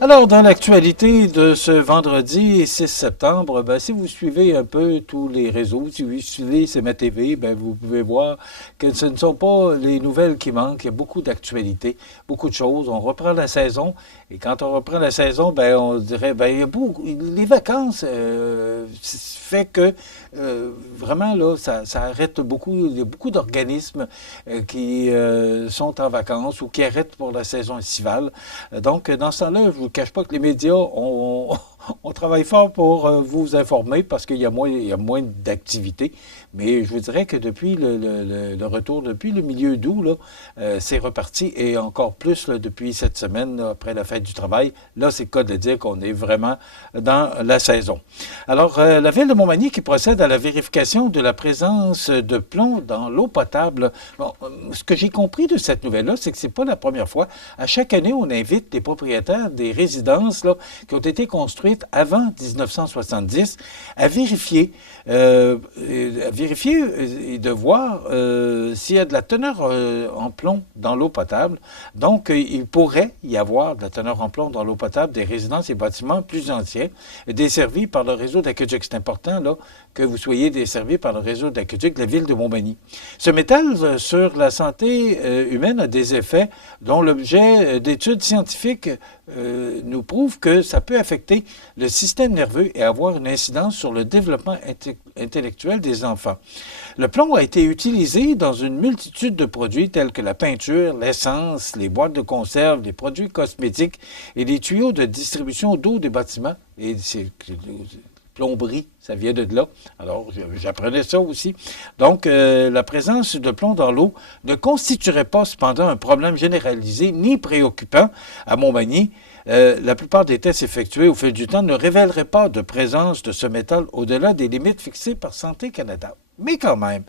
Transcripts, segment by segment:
Alors, dans l'actualité de ce vendredi 6 septembre, si vous suivez un peu tous les réseaux, si vous suivez CMA TV, vous pouvez voir que ce ne sont pas les nouvelles qui manquent. Il y a beaucoup d'actualités, beaucoup de choses. On reprend la saison. Et quand on reprend la saison, on dirait, il y a beaucoup, les vacances fait que vraiment, là, ça arrête beaucoup. Il y a beaucoup d'organismes qui sont en vacances ou qui arrêtent pour la saison estivale. Donc, dans ce temps-là, je ne vous cache pas que les médias, on travaille fort pour vous informer parce qu'il y a moins d'activités. Mais je vous dirais que depuis le retour, depuis le milieu d'août, c'est reparti et encore plus là, depuis cette semaine, là, après la fête du travail. Là, c'est le cas de dire qu'on est vraiment dans la saison. Alors, la ville de Montmagny qui procède à la vérification de la présence de plomb dans l'eau potable. Bon, ce que j'ai compris de cette nouvelle-là, c'est que c'est pas la première fois. À chaque année, on invite des propriétaires des résidences là, qui ont été construites avant 1970 à vérifier et de voir s'il y a de la teneur en plomb dans l'eau potable. Donc, il pourrait y avoir de la teneur en plomb dans l'eau potable des résidences et bâtiments plus anciens, desservis par le réseau d'aqueduc. C'est important là, que vous soyez desservis par le réseau d'aqueduc de la ville de Montmagny. Ce métal sur la santé humaine a des effets dont l'objet d'études scientifiques nous prouve que ça peut affecter le système nerveux et avoir une incidence sur le développement intellectuel des enfants. Le plomb a été utilisé dans une multitude de produits tels que la peinture, l'essence, les boîtes de conserve, les produits cosmétiques et les tuyaux de distribution d'eau des bâtiments. Et c'est plomberie, ça vient de là. Alors, j'apprenais ça aussi. Donc, la présence de plomb dans l'eau ne constituerait pas cependant un problème généralisé ni préoccupant à Montmagny. La plupart des tests effectués au fil du temps ne révéleraient pas de présence de ce métal au-delà des limites fixées par Santé Canada. Mais quand même,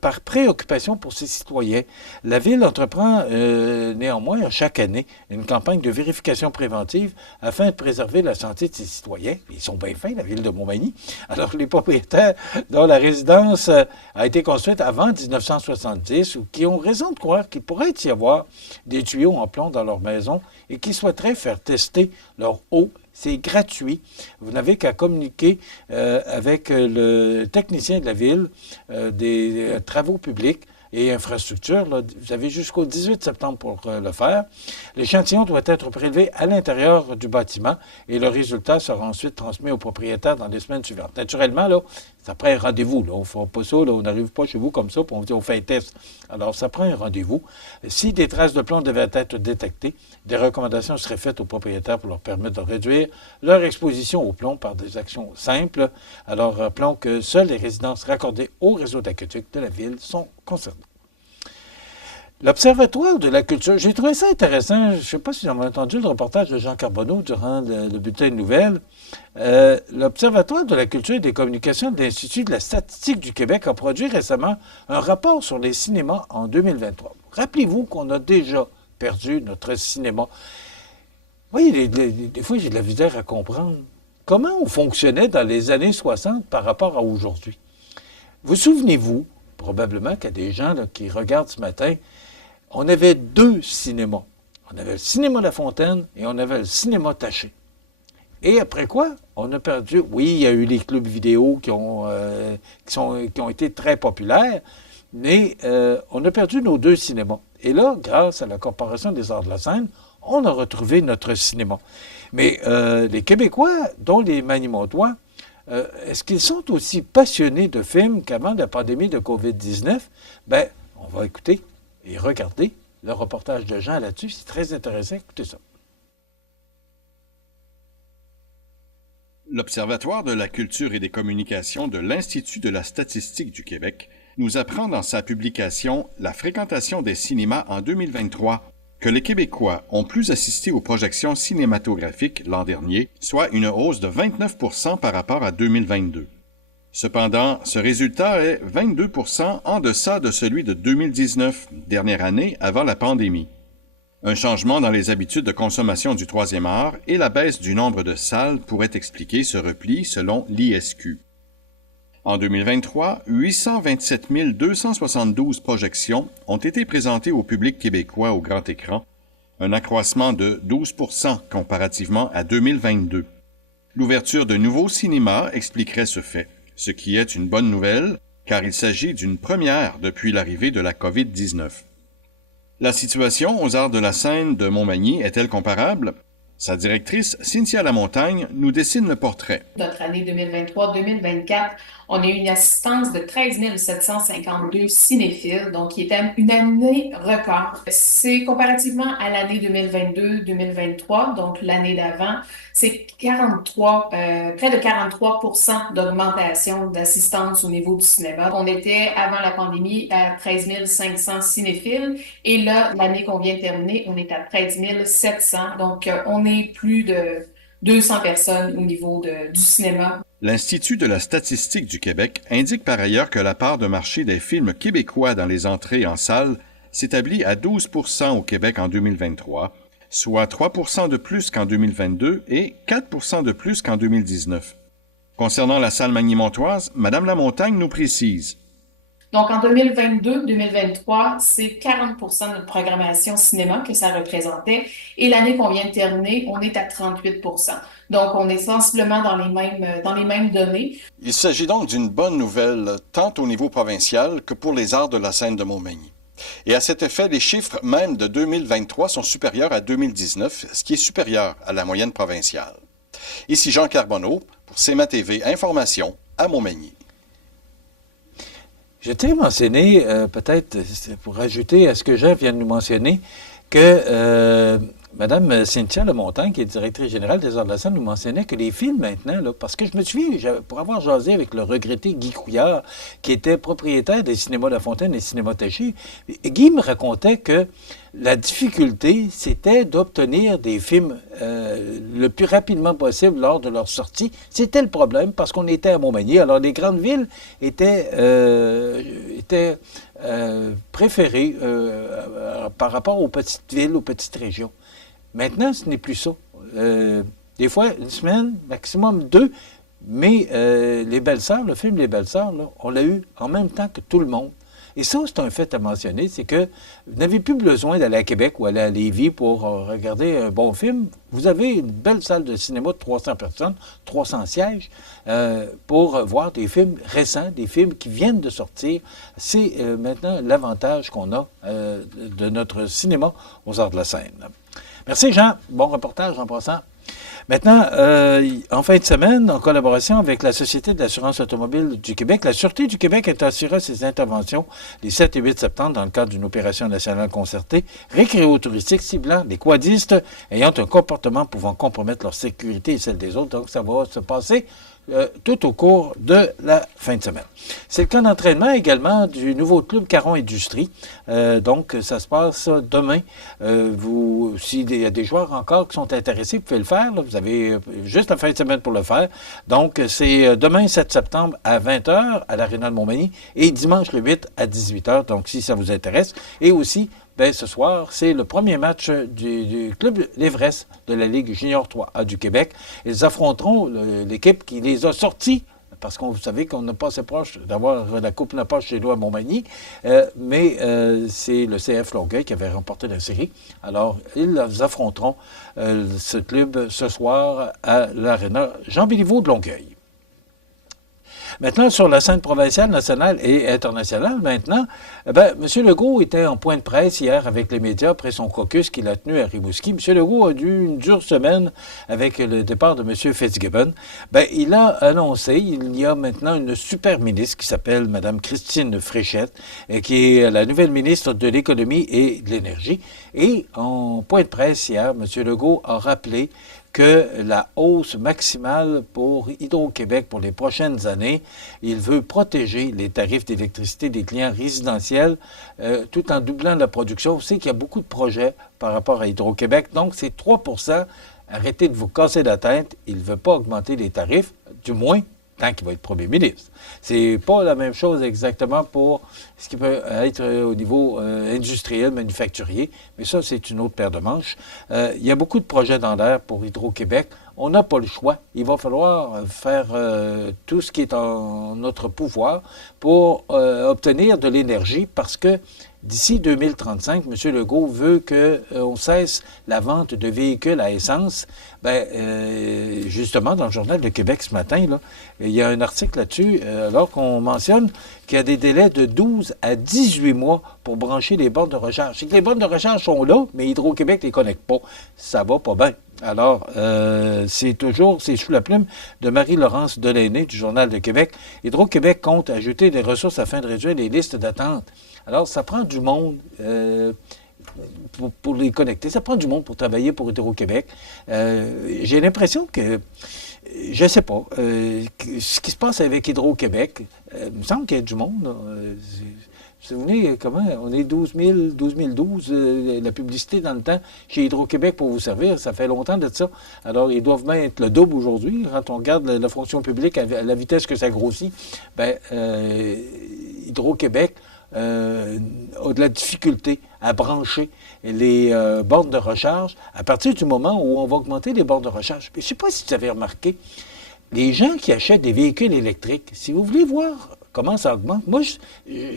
par préoccupation pour ses citoyens, la Ville entreprend néanmoins chaque année une campagne de vérification préventive afin de préserver la santé de ses citoyens. Ils sont bien fins, la Ville de Montmagny. Alors, les propriétaires dont la résidence a été construite avant 1970 ou qui ont raison de croire qu'il pourrait y avoir des tuyaux en plomb dans leur maison et qui souhaiteraient faire tester leur eau. C'est gratuit. Vous n'avez qu'à communiquer avec le technicien de la ville des travaux publics et infrastructures. Là, vous avez jusqu'au 18 septembre pour le faire. L'échantillon doit être prélevé à l'intérieur du bâtiment et le résultat sera ensuite transmis au propriétaire dans les semaines suivantes. Naturellement, là, ça prend un rendez-vous. Là. On ne fera pas ça, là, on n'arrive pas chez vous comme ça, puis on dit on fait un test. Alors, ça prend un rendez-vous. Si des traces de plomb devaient être détectées, des recommandations seraient faites aux propriétaires pour leur permettre de réduire leur exposition au plomb par des actions simples. Alors, rappelons que seules les résidences raccordées au réseau d'aqueduc de la ville sont concernées. L'Observatoire de la culture, j'ai trouvé ça intéressant. Je ne sais pas si vous avez entendu le reportage de Jean Carbonneau durant le bulletin de nouvelles. L'Observatoire de la culture et des communications de l'Institut de la statistique du Québec a produit récemment un rapport sur les cinémas en 2023. Rappelez-vous qu'on a déjà perdu notre cinéma. Vous voyez, des fois, j'ai de la misère à comprendre comment on fonctionnait dans les années 60 par rapport à aujourd'hui. Vous souvenez-vous, probablement qu'il y a des gens là, qui regardent ce matin, on avait deux cinémas. On avait le cinéma La Fontaine et on avait le cinéma Taché. Et après quoi, on a perdu... Oui, il y a eu les clubs vidéo qui ont été très populaires, mais on a perdu nos deux cinémas. Et là, grâce à la Corporation des arts de la scène, on a retrouvé notre cinéma. Mais les Québécois, dont les Manimontois, est-ce qu'ils sont aussi passionnés de films qu'avant la pandémie de COVID-19? On va écouter et regarder le reportage de Jean là-dessus. C'est très intéressant. Écoutez ça. L'Observatoire de la culture et des communications de l'Institut de la statistique du Québec nous apprend dans sa publication « La fréquentation des cinémas en 2023 » que les Québécois ont plus assisté aux projections cinématographiques l'an dernier, soit une hausse de 29 % par rapport à 2022. Cependant, ce résultat est 22 % en deçà de celui de 2019, dernière année avant la pandémie. Un changement dans les habitudes de consommation du troisième art et la baisse du nombre de salles pourraient expliquer ce repli selon l'ISQ. En 2023, 827 272 projections ont été présentées au public québécois au grand écran, un accroissement de 12 % comparativement à 2022. L'ouverture de nouveaux cinémas expliquerait ce fait, ce qui est une bonne nouvelle, car il s'agit d'une première depuis l'arrivée de la COVID-19. La situation aux Arts de la Scène de Montmagny est-elle comparable? Sa directrice, Cynthia Lamontagne, nous dessine le portrait. Notre année 2023-2024, on a eu une assistance de 13 752 cinéphiles, donc qui était une année record. C'est comparativement à l'année 2022-2023, donc l'année d'avant, c'est près de 43 % d'augmentation d'assistance au niveau du cinéma. On était, avant la pandémie, à 13 500 cinéphiles, et là, l'année qu'on vient de terminer, on est à 13 700, donc on est plus de 200 personnes au niveau du cinéma. L'Institut de la statistique du Québec indique par ailleurs que la part de marché des films québécois dans les entrées en salle s'établit à 12 % au Québec en 2023, soit 3 % de plus qu'en 2022 et 4 % de plus qu'en 2019. Concernant la salle magny-montoise, Mme Lamontagne nous précise. Donc, en 2022-2023, c'est 40 % de notre programmation cinéma que ça représentait. Et l'année qu'on vient de terminer, on est à 38 %. Donc, on est sensiblement dans les mêmes données. Il s'agit donc d'une bonne nouvelle, tant au niveau provincial que pour les arts de la scène de Montmagny. Et à cet effet, les chiffres même de 2023 sont supérieurs à 2019, ce qui est supérieur à la moyenne provinciale. Ici Jean Carbonneau, pour CMA TV Information, à Montmagny. Je t'ai mentionné, peut-être pour ajouter à ce que Jean vient de nous mentionner, que Mme Cynthia Lamontagne, qui est directrice générale des Arts de la Scène, nous mentionnait que les films maintenant, là, parce que je me souviens, pour avoir jasé avec le regretté Guy Couillard, qui était propriétaire des cinémas La Fontaine et des cinémas Taché, Guy me racontait que la difficulté, c'était d'obtenir des films le plus rapidement possible lors de leur sortie. C'était le problème parce qu'on était à Montmagny. Alors, les grandes villes étaient préférées par rapport aux petites villes, aux petites régions. Maintenant, ce n'est plus ça. Des fois, une semaine, maximum 2, mais Les Belles-Sœurs, le film Les Belles-Sœurs, là, on l'a eu en même temps que tout le monde. Et ça, c'est un fait à mentionner, c'est que vous n'avez plus besoin d'aller à Québec ou aller à Lévis pour regarder un bon film. Vous avez une belle salle de cinéma de 300 personnes, 300 sièges, pour voir des films récents, des films qui viennent de sortir. C'est maintenant l'avantage qu'on a de notre cinéma aux Arts de la Scène. Merci Jean, bon reportage en passant. Maintenant, en fin de semaine, en collaboration avec la Société de l'assurance automobile du Québec, la Sûreté du Québec intensifera ses interventions les 7 et 8 septembre dans le cadre d'une opération nationale concertée récréo-touristique ciblant les quadistes ayant un comportement pouvant compromettre leur sécurité et celle des autres. Donc, ça va se passer tout au cours de la fin de semaine. C'est le cas d'entraînement également du nouveau club Caron Industrie. Donc, ça se passe demain. S'il y a des joueurs encore qui sont intéressés, vous pouvez le faire. Là. Vous avez juste la fin de semaine pour le faire. Donc, c'est demain, 7 septembre, à 20h, à l'Aréna de Montmagny, et dimanche, le 8, à 18h. Donc, si ça vous intéresse. Et aussi, ce soir, c'est le premier match du club l'Everest de la Ligue Junior 3A du Québec. Ils affronteront l'équipe qui les a sortis, parce qu'on vous savez qu'on n'est pas assez proche d'avoir la Coupe Napoche chez nous à Montmagny, mais c'est le CF Longueuil qui avait remporté la série. Alors, ils affronteront ce club ce soir à l'Aréna Jean-Béliveau de Longueuil. Maintenant, sur la scène provinciale, nationale et internationale, maintenant, M. Legault était en point de presse hier avec les médias après son caucus qu'il a tenu à Rimouski. M. Legault a eu une dure semaine avec le départ de M. Fitzgibbon. Il a annoncé, il y a maintenant une super ministre qui s'appelle Mme Christine Fréchette, qui est la nouvelle ministre de l'Économie et de l'Énergie. Et en point de presse hier, M. Legault a rappelé que la hausse maximale pour Hydro-Québec pour les prochaines années, il veut protéger les tarifs d'électricité des clients résidentiels tout en doublant la production. Vous savez qu'il y a beaucoup de projets par rapport à Hydro-Québec, donc c'est 3 %. Arrêtez de vous casser la tête, il ne veut pas augmenter les tarifs, du moins tant qu'il va être premier ministre. C'est pas la même chose exactement pour ce qui peut être au niveau industriel, manufacturier, mais ça, c'est une autre paire de manches. Il y a beaucoup de projets dans l'air pour Hydro-Québec. On n'a pas le choix. Il va falloir faire tout ce qui est en notre pouvoir pour obtenir de l'énergie parce que d'ici 2035, M. Legault veut qu'on cesse la vente de véhicules à essence. Justement, dans le Journal de Québec ce matin, là, il y a un article là-dessus, alors qu'on mentionne qu'il y a des délais de 12 à 18 mois pour brancher les bornes de recharge. C'est que les bornes de recharge sont là, mais Hydro-Québec ne les connecte pas. Ça va pas bien. Alors, c'est sous la plume de Marie-Laurence Delaney du Journal de Québec. Hydro-Québec compte ajouter des ressources afin de réduire les listes d'attente. Alors, ça prend du monde pour les connecter. Ça prend du monde pour travailler pour Hydro-Québec. J'ai l'impression que, je ne sais pas, ce qui se passe avec Hydro-Québec, il me semble qu'il y a du monde. Vous vous souvenez comment on est 12 012, la publicité dans le temps chez Hydro-Québec pour vous servir, ça fait longtemps de ça. Alors, ils doivent même être le double aujourd'hui. Quand on regarde la fonction publique à la vitesse que ça grossit, Hydro-Québec a de la difficulté à brancher les bornes de recharge à partir du moment où on va augmenter les bornes de recharge. Je ne sais pas si vous avez remarqué, les gens qui achètent des véhicules électriques, si vous voulez voir comment ça augmente, moi,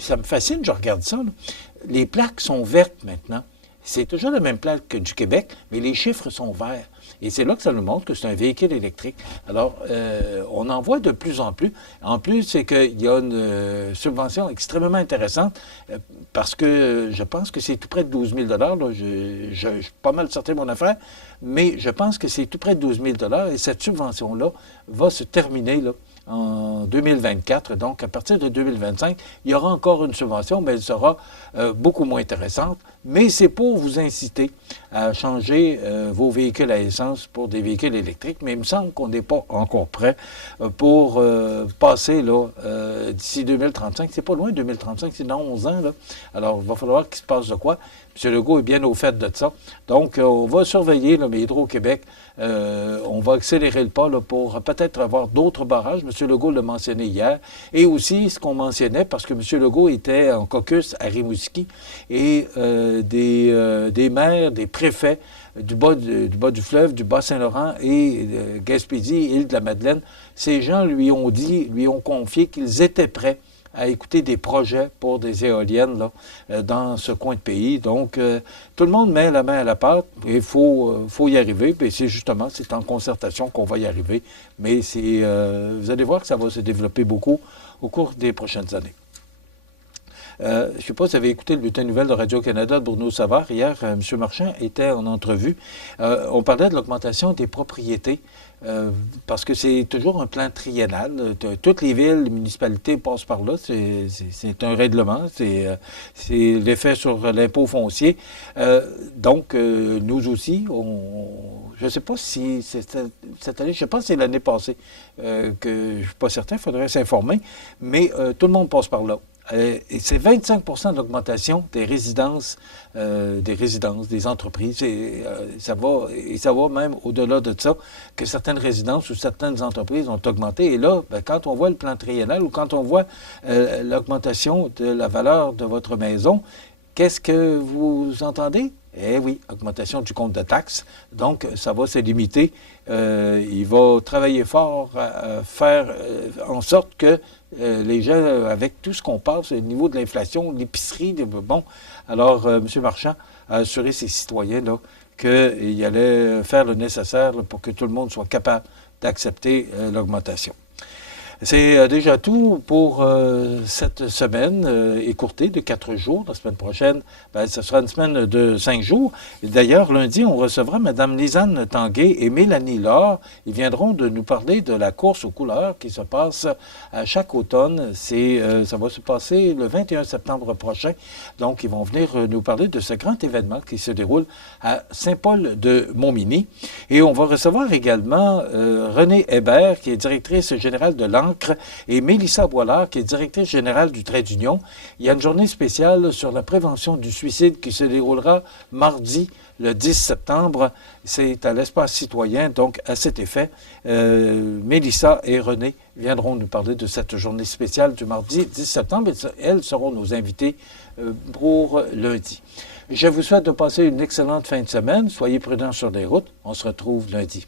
ça me fascine, je regarde ça. Là. Les plaques sont vertes maintenant. C'est toujours la même plaque que du Québec, mais les chiffres sont verts. Et c'est là que ça nous montre que c'est un véhicule électrique. Alors, on en voit de plus en plus. En plus, c'est qu'il y a une subvention extrêmement intéressante parce que je pense que c'est tout près de 12 000 là. Je suis pas mal certain de mon affaire, mais je pense que c'est tout près de 12 000 et cette subvention-là va se terminer là, en 2024. Donc, à partir de 2025, il y aura encore une subvention, mais elle sera beaucoup moins intéressante. Mais c'est pour vous inciter à changer vos véhicules à essence pour des véhicules électriques. Mais il me semble qu'on n'est pas encore prêt pour passer là d'ici 2035. C'est pas loin, 2035, c'est dans 11 ans. Là. Alors, il va falloir qu'il se passe de quoi. M. Legault est bien au fait de ça. Donc, on va surveiller, là, mais Hydro-Québec, on va accélérer le pas là, pour peut-être avoir d'autres barrages. M. Legault l'a mentionné hier. Et aussi, ce qu'on mentionnait, parce que M. Legault était en caucus à Rimouski, et des maires, des préfets du bas du fleuve, du Bas-Saint-Laurent et Gaspésie, île de la Madeleine, ces gens lui ont confié qu'ils étaient prêts à écouter des projets pour des éoliennes là, dans ce coin de pays. Donc, tout le monde met la main à la pâte et il faut y arriver. Puis c'est en concertation qu'on va y arriver. Mais vous allez voir que ça va se développer beaucoup au cours des prochaines années. Je ne sais pas si vous avez écouté le bulletin nouvelle de Radio-Canada de Bruno Savard. Hier, M. Marchand était en entrevue. On parlait de l'augmentation des propriétés parce que c'est toujours un plan triennal. Toutes les villes, les municipalités passent par là. C'est un règlement. C'est l'effet sur l'impôt foncier. Donc, nous aussi, je ne sais pas si c'est cette année, je ne sais pas si c'est l'année passée, que je ne suis pas certain, il faudrait s'informer, mais tout le monde passe par là. Et c'est 25 d'augmentation des résidences, des entreprises. Et ça va même au-delà de ça, que certaines résidences ou certaines entreprises ont augmenté. Et là, quand on voit le plan triennal ou quand on voit l'augmentation de la valeur de votre maison, qu'est-ce que vous entendez? Eh oui, augmentation du compte de taxes. Donc, ça va se limiter. Il va travailler fort à faire en sorte que les gens, avec tout ce qu'on passe au niveau de l'inflation, l'épicerie, bon, alors M. Marchand a assuré ses citoyens là, qu'il allait faire le nécessaire là, pour que tout le monde soit capable d'accepter l'augmentation. C'est déjà tout pour cette semaine écourtée de 4 jours. La semaine prochaine, ce sera une semaine de 5 jours. D'ailleurs, lundi, on recevra Mme Lisanne Tanguay et Mélanie Laure. Ils viendront de nous parler de la course aux couleurs qui se passe à chaque automne. Ça va se passer le 21 septembre prochain. Donc, ils vont venir nous parler de ce grand événement qui se déroule à Saint-Paul-de-Montmagny. Et on va recevoir également Renée Hébert, qui est directrice générale de l'Ancre, et Mélissa Boilard, qui est directrice générale du Trait d'Union. Il y a une journée spéciale sur la prévention du suicide qui se déroulera mardi, le 10 septembre. C'est à l'espace citoyen, donc à cet effet, Mélissa et René viendront nous parler de cette journée spéciale du mardi 10 septembre. Elles seront nos invités pour lundi. Je vous souhaite de passer une excellente fin de semaine. Soyez prudents sur les routes. On se retrouve lundi.